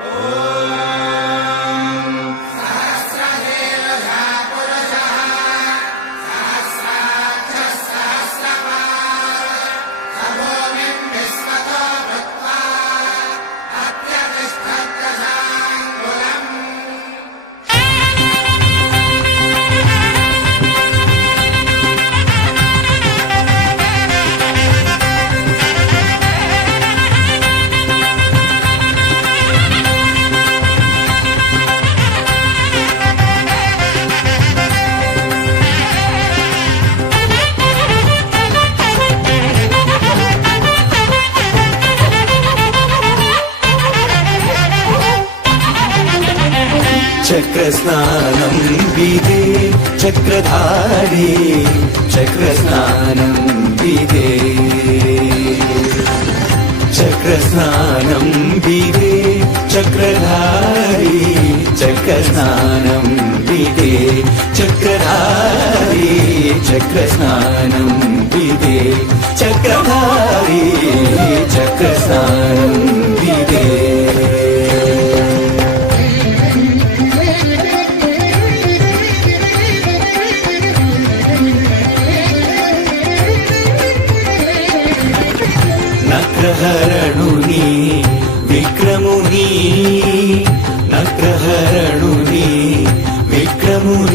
చక్రస్నానం चक्रस्नानम् बिदे चक्रधारी चक्रस्नानम् बिदे चक्रस्नानम् बिदे चक्रधारी चक्रस्नानम् बिदे चक्रधारी चक्रस्नानम् बिदे चक्रधारी चक्रस्नानम्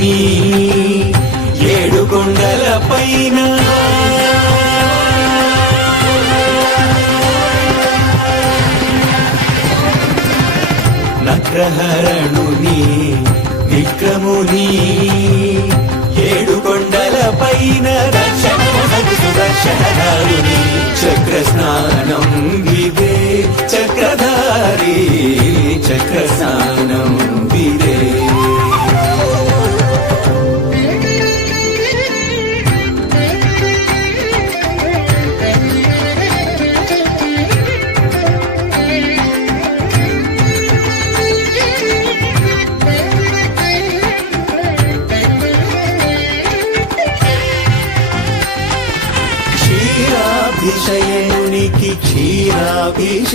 విక్రముని ఏడు కొండల పైన నగ్రహరణుని విక్రముని ఏడు కొండల పైన రక్షణ చక్రస్నాన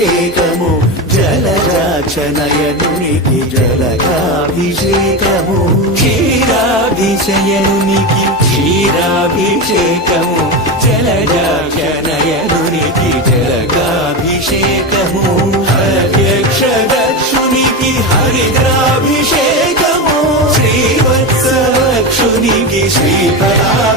క్షీరాభిషేకము జలజాక్షనయనునికి జలకాభిషేకము క్షీరాభిషయనునికి క్షీరాభిషేకము జలజాక్షనయనునికి జలకాభిషేకము హర్యక్ష దక్షునికి హరిద్రాభిషేకము శ్రీవత్సక్షునికి శ్రీకరా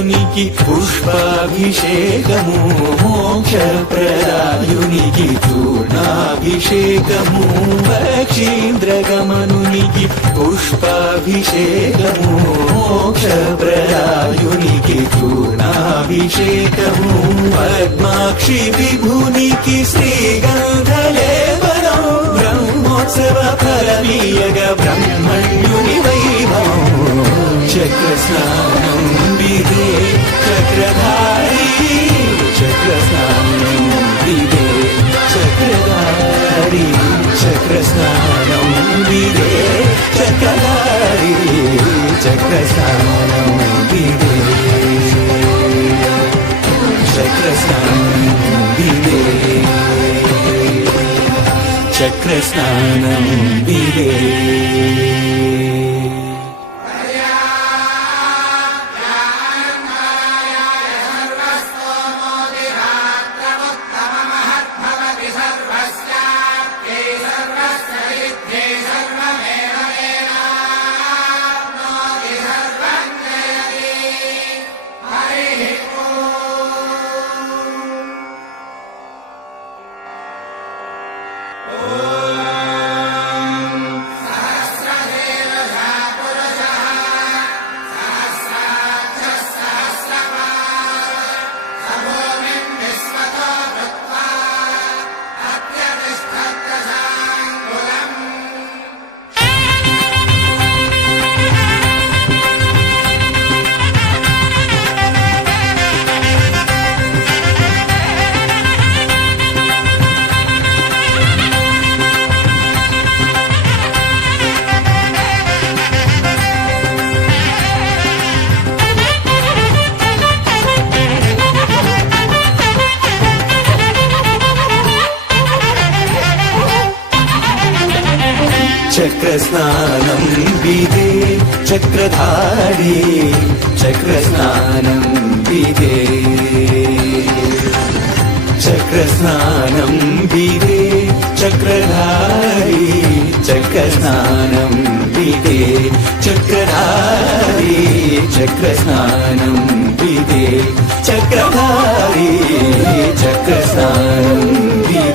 పక్షీంద్రగమనునికి పుష్పాభిషేకము మోక్ష ప్రదాయునికి చూర్ణాభిషేకము పక్షీంద్రగమనునికి పుష్పాభిషేకము మోక్ష ప్రదాయునికి చూర్ణాభిషేకము పద్మాక్షి విభునికి శ్రీగంధలేవరం బ్రహ్మోత్సవ ఫలమీయగ బ్రహ్మణ్యుని వైభవం చక్రస్నా చక్రధారి చక్ర స్నానం విదే చక్రధారి చక్ర స్నానం విదే చక్రధారి చక్ర విదే చక్ర విదే విదే क्रस्नानं विदे चक्रधारी चक्रस्नानं विदे चक्रस्नानं विदे चक्रधारी चक्रस्नानं विदे चक्रधारी चक्रस्नानं विदे चक्रधारी चक्रस्नानं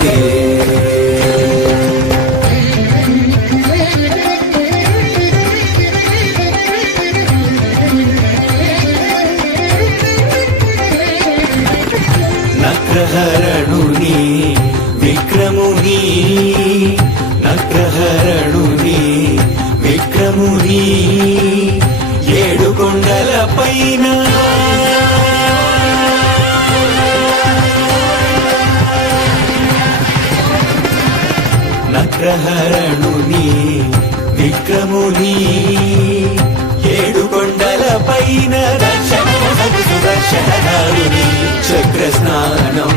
నగ్రహరణుని విక్రముని నగ్రహరణుని విక్రముని ఏడు కొండల పైన. నగ్రహరణుని విక్రముని ఏడు కొండల పైన. సుదర్శనధారుని చక్ర స్నానం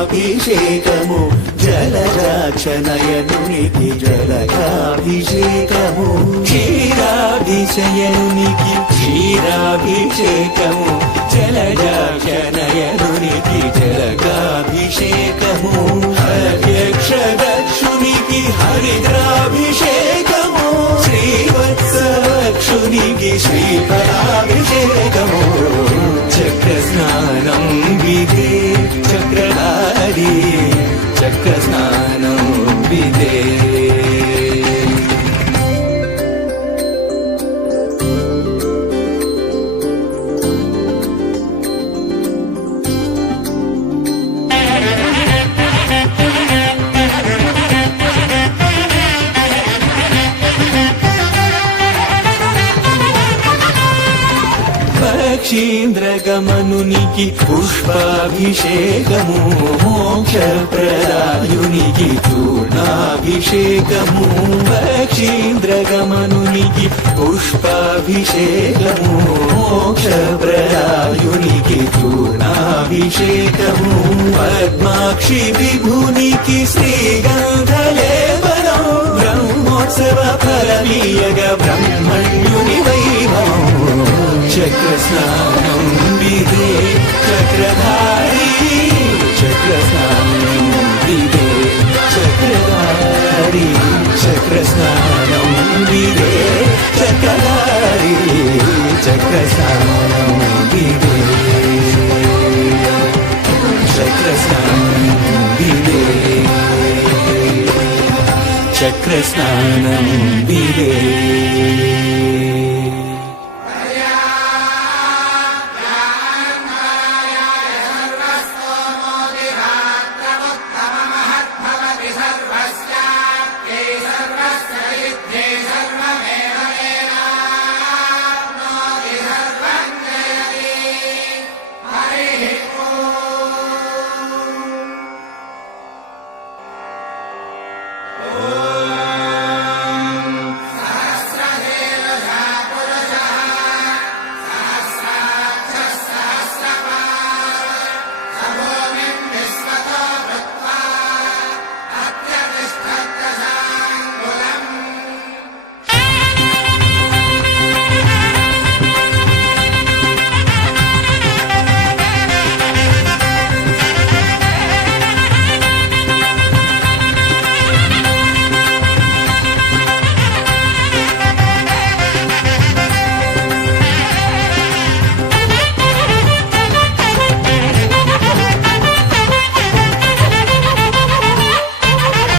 క్షీరాభిషేకము జలరాక్షనయనునికి జలగాభిషేకము క్షీరాభిషయనునికి క్షీరాభిషేకము జలజాక్షనయనునికి జలగాభిషేకము హర్యక్షదక్షునికి హరిద్రాభిషేకము శ్రీవత్సవక్షునికి శ్రీఫలాభిషేకము. చక్ర స్నానం పక్షీంద్రగమనునికి పుష్పాభిషేకము మోక్షప్రదాయునికి చూర్ణాభిషేకము పక్షీంద్రగమనునికి పుష్పాభిషేకము మోక్షప్రదాయునికి చూర్ణాభిషేకము పద్మాక్షి విభునికి శ్రీగంధలేవనం బ్రహ్మోత్సవ ఫలమీయగ బ్రహ్మణ్యుని వై చక్ర స్నానం విదే చక్రధారి. చక్ర స్నానం విదే చక్రధారి. చక్ర స్నానం విదే చక్రధారి. చక్ర స్నానం విదే చక్ర స్నానం విదే చక్ర స్నానం విదే